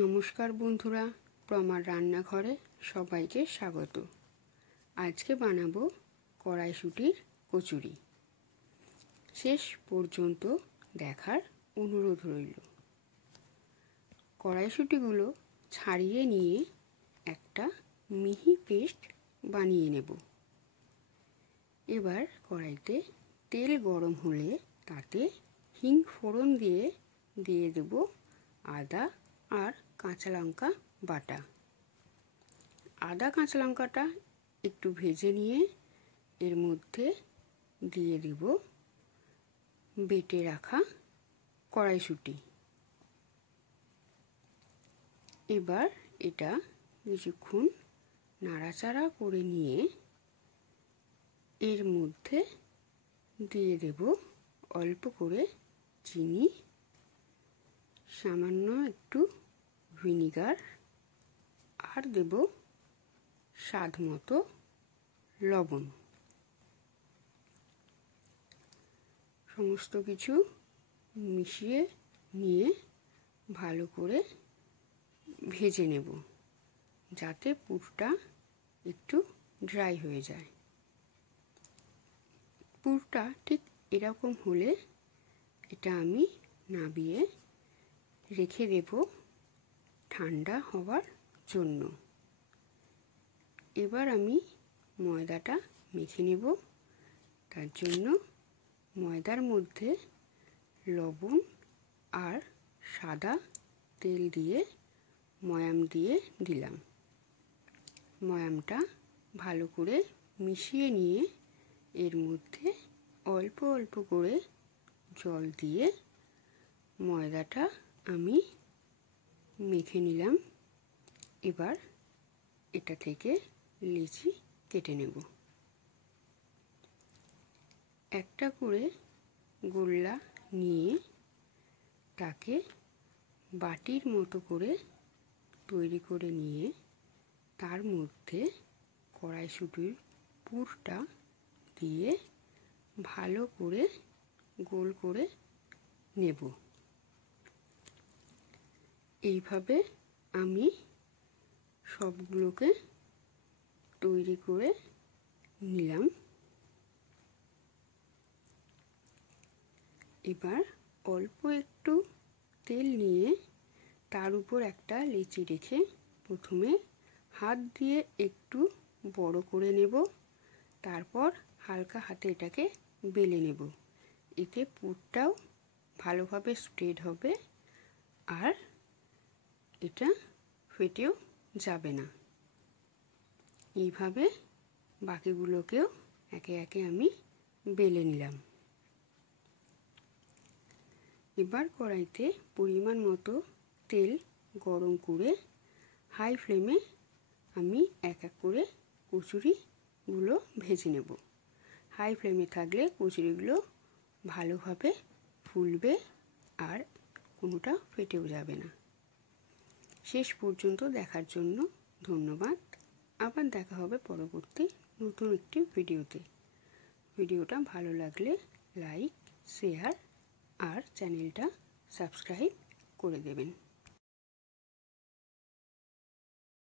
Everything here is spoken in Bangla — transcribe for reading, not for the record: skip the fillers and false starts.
নমস্কার বন্ধুরা, প্রমার রান্নাঘরে সবাইকে স্বাগত। আজকে বানাবো কড়াইশুঁটির কচুরি। শেষ পর্যন্ত দেখার অনুরোধ রইল। কড়াইশুঁটিগুলো ছাড়িয়ে নিয়ে একটা মিহি পেস্ট বানিয়ে নেব। এবার কড়াইতে তেল গরম হলে তাতে হিং ফোড়ন দিয়ে দেব আদা আর কাঁচা লঙ্কা বাটা। আদা কাঁচা লঙ্কাটা একটু ভেজে নিয়ে এর মধ্যে দিয়ে দেব বেটে রাখা কড়াইশুঁটি। এবার এটা কিছুক্ষণ নাড়াচাড়া করে নিয়ে এর মধ্যে দিয়ে দেব অল্প করে চিনি, সামান্য একটু ভিনিগার আর দেব স্বাদ মতো লবণ। সমস্ত কিছু মিশিয়ে নিয়ে ভালো করে ভেজে নেব, যাতে পুরটা একটু ড্রাই হয়ে যায়। পুরটা ঠিক এরকম হলে এটা আমি নামিয়ে রেখে দেব ঠান্ডা হওয়ার জন্য। এবার আমি ময়দাটা মেখে নেব। তার জন্য ময়দার মধ্যে লবণ আর সাদা তেল দিয়ে ময়াম দিয়ে দিলাম। ময়ামটা ভালো করে মিশিয়ে নিয়ে এর মধ্যে অল্প অল্প করে জল দিয়ে ময়দাটা আমি মেখে নিলাম। এবার এটা থেকে লিচি কেটে নেব। একটা করে গোল্লা নিয়ে তাকে বাটির মতো করে তৈরি করে নিয়ে তার মধ্যে কড়াইশুঁটির পুরটা দিয়ে ভালো করে গোল করে নেব। এইভাবে আমি সবগুলোকে তৈরি করে নিলাম। এবার অল্প একটু তেল নিয়ে তার উপর একটা লেচি রেখে প্রথমে হাত দিয়ে একটু বড় করে নেব, তারপর হালকা হাতে এটাকে বেলে নেব। এতে পুরটাও ভালোভাবে স্প্রেড হবে আর এটা ফেটেও যাবে না। এইভাবে বাকিগুলোকেও একে একে আমি বেলে নিলাম। এবার কড়াইতে পরিমাণ মতো তেল গরম করে হাই ফ্লেমে আমি এক এক করে কচুরিগুলো ভেজে নেব। হাই ফ্লেমে থাকলে কচুরিগুলো ভালোভাবে ফুলবে আর কোনোটা ফেটেও যাবে না। শেষ পর্যন্ত দেখার জন্য ধন্যবাদ। আবার দেখা হবে পরবর্তী নতুন একটি ভিডিওতে। ভিডিওটা ভালো লাগলে লাইক, শেয়ার আর চ্যানেলটা সাবস্ক্রাইব করে দেবেন।